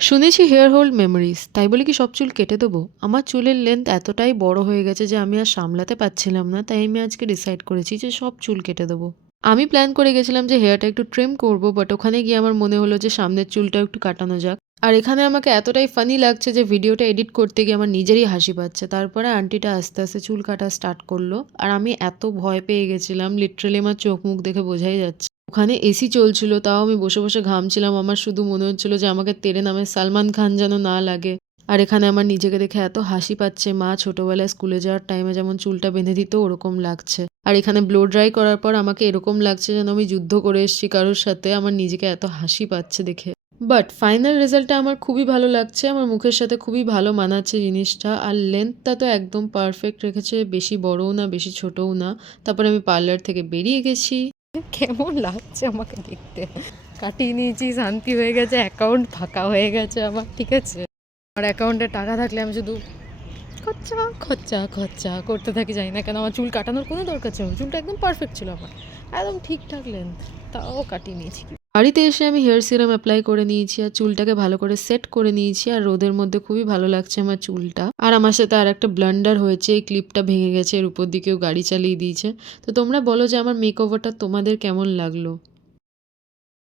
শুনেছি hair hold memories, তাই বলে কি সব চুল কেটে দেবো? আমার চুলের লেন্থ এতটাই বড় হয়ে গেছে যে আমি আর সামলাতে পারছিলাম না, তাই আমি আজকে ডিসাইড করেছি যে সব চুল কেটে দেবো। আমি প্ল্যান করে গেছিলাম যে হেয়ারটা একটু ট্রিম করব, বাট ওখানে গিয়ে আমার মনে হলো যে সামনের চুলটা একটু কাটানো যাক। আর এখানে আমাকে এতটাই ফানি লাগছে যে ভিডিওটা এডিট করতে গিয়ে আমার নিজেরই হাসি পাচ্ছে। তারপরে আন্টিটা আস্তে আস্তে চুল কাটা স্টার্ট করলো, আর আমি এত ভয় পেয়ে গেছিলাম, লিটারালি আমার চোখ মুখ দেখে বোঝাই যাচ্ছে। ওখানে এসি চলছিল, তাও আমি বসে বসে ঘামছিলাম। আমার শুধু মনে হচ্ছিল যে আমাকে তেড়ে নামে সালমান খান যেন না লাগে। আর এখানে আমার নিজেকে দেখে এত হাসি পাচ্ছে, মা ছোটবেলায় স্কুলে যাওয়ার টাইমে যেমন চুলটা বেঁধে দিত ওরকম লাগছে। আর এখানে ব্লো ড্রাই করার পর আমাকে এরকম লাগছে যেন আমি যুদ্ধ করে এসেছি কারোর সাথে। আমার নিজেকে এত হাসি পাচ্ছে দেখে। বাট ফাইনাল রেজাল্টটা আমার খুবই ভালো লাগছে, আমার মুখের সাথে খুবই ভালো মানাচ্ছে জিনিসটা। আর লেন্থটা তো একদম পারফেক্ট রেখেছে, বেশি বড়ও না বেশি ছোটও না। তারপরে আমি পার্লার থেকে বেরিয়ে গেছি। কেমন লাগছে আমাকে দেখতে? কাটিয়ে নিয়েছি, শান্তি হয়ে গেছে, অ্যাকাউন্ট ফাঁকা হয়ে গেছে আমার, ঠিক আছে? আর অ্যাকাউন্টে টাকা থাকলে আমি শুধু খরচা খরচা খরচা করতে থাকি, জানি না কেন। আমার চুল কাটানোর কোনো দরকার ছিল না, চুলটা একদম পারফেক্ট ছিল আমার, একদম ঠিকঠাক লেন্থ, তাও কাটিয়ে নিয়েছি। বাড়িতে এসে আমি হেয়ার সিরাম অ্যাপ্লাই করে নিয়েছি, আর চুলটাকে ভালো করে সেট করে নিয়েছি। আর রোদের মধ্যে খুবই ভালো লাগছে আমার চুলটা। আর আমার সাথে আর একটা ব্লান্ডার হয়েছে, এই ক্লিপটা ভেঙে গেছে, এর উপর দিকেও গাড়ি চালিয়ে দিয়েছে। তো তোমরা বলো যে আমার মেকওভারটা তোমাদের কেমন লাগলো।